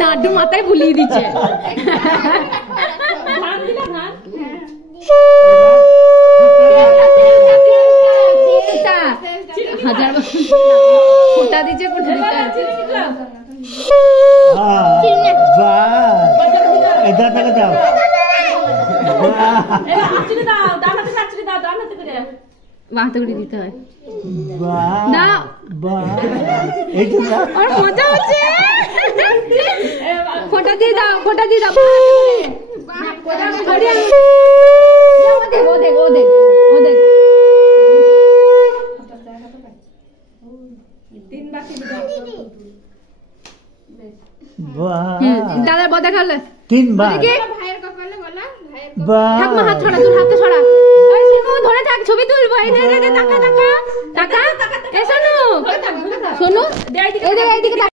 নাড্ডু মাথায় ভুলিয়ে দিচ্ছে। ফোটা দিচ্ছে বাহাতে করে দিতে হয়। মজা হচ্ছে। ফোটা দিয়ে দাও, ফোটা দিয়ে দাও। দাদা বদা খালে 3 বার। ঠাকুমা হাত ছড়া, তোর হাতে ছড়া। ধরে থাক, ছবি তুলবো। টাকা টাকা টাকা, এ শোনো শোনো, এইদিকে